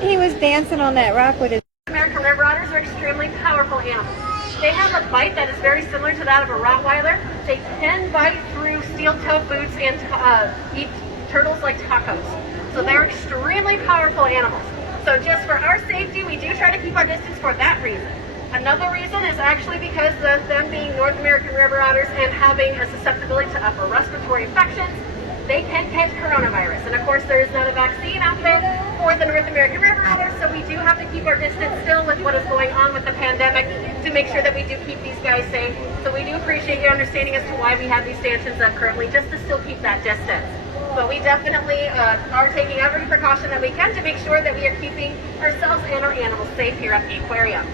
He was dancing on that rock with his... American river otters are extremely powerful animals. They have a bite that is very similar to that of a Rottweiler. They can bite through steel-toe boots and eat turtles like tacos. So they're extremely powerful animals. So just for our safety, we do try to keep our distance for that reason. Another reason is actually because of them being North American river otters and having a susceptibility to upper respiratory infections. They can catch coronavirus. And of course, there is not a vaccine out there for the North American river otters, so we do have to keep our distance still with what is going on with the pandemic to make sure that we do keep these guys safe. So we do appreciate your understanding as to why we have these stanchions up currently, just to still keep that distance. But we definitely are taking every precaution that we can to make sure that we are keeping ourselves and our animals safe here at the aquarium.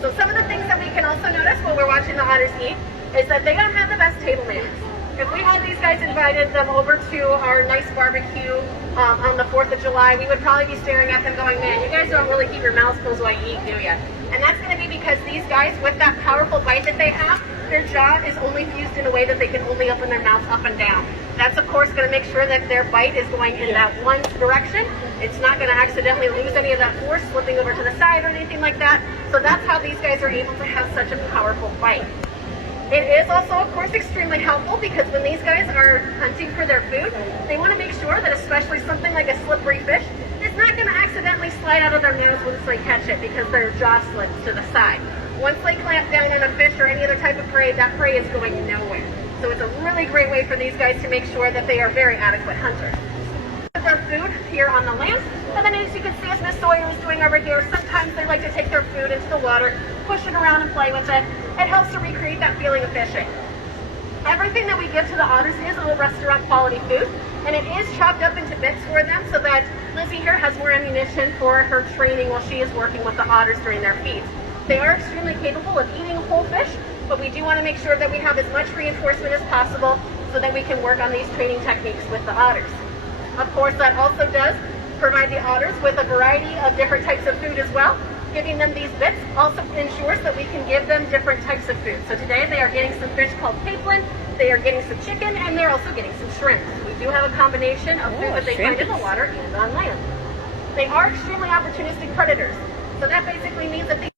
So some of the things that we can also notice while we're watching the otters eat is that they don't have the best table manners. If we had these guys invited them over to our nice barbecue on the 4th of July, we would probably be staring at them going, man, you guys don't really keep your mouths closed while you eat, do you? And that's going to be because these guys, with that powerful bite that they have, their jaw is only fused in a way that they can only open their mouths up and down. That's, of course, going to make sure that their bite is going in that one direction. It's not going to accidentally lose any of that force, slipping over to the side or anything like that. So that's how these guys are able to have such a powerful bite. It is also, of course, extremely helpful because when these guys are hunting for their food, they want to make sure that especially something like a slippery fish is not going to accidentally slide out of their nose once they catch it because their jaw slips to the side. Once they clamp down on a fish or any other type of prey, that prey is going nowhere. So it's a really great way for these guys to make sure that they are very adequate hunters. Their food here on the land, and then as you can see, as Miss Sawyer is doing over here, sometimes they like to take their food into the water, push it around and play with it. It helps to recreate that feeling of fishing. Everything that we give to the otters is all restaurant quality food, and it is chopped up into bits for them so that Lizzie here has more ammunition for her training while she is working with the otters during their feeds. They are extremely capable of eating whole fish, but we do want to make sure that we have as much reinforcement as possible so that we can work on these training techniques with the otters. Of course, that also does provide the otters with a variety of different types of food as well. Giving them these bits also ensures that we can give them different types of food. So today they are getting some fish called capelin, they are getting some chicken, and they're also getting some shrimp. We do have a combination of food that they find in the water and on land. They are extremely opportunistic predators. So that basically means that they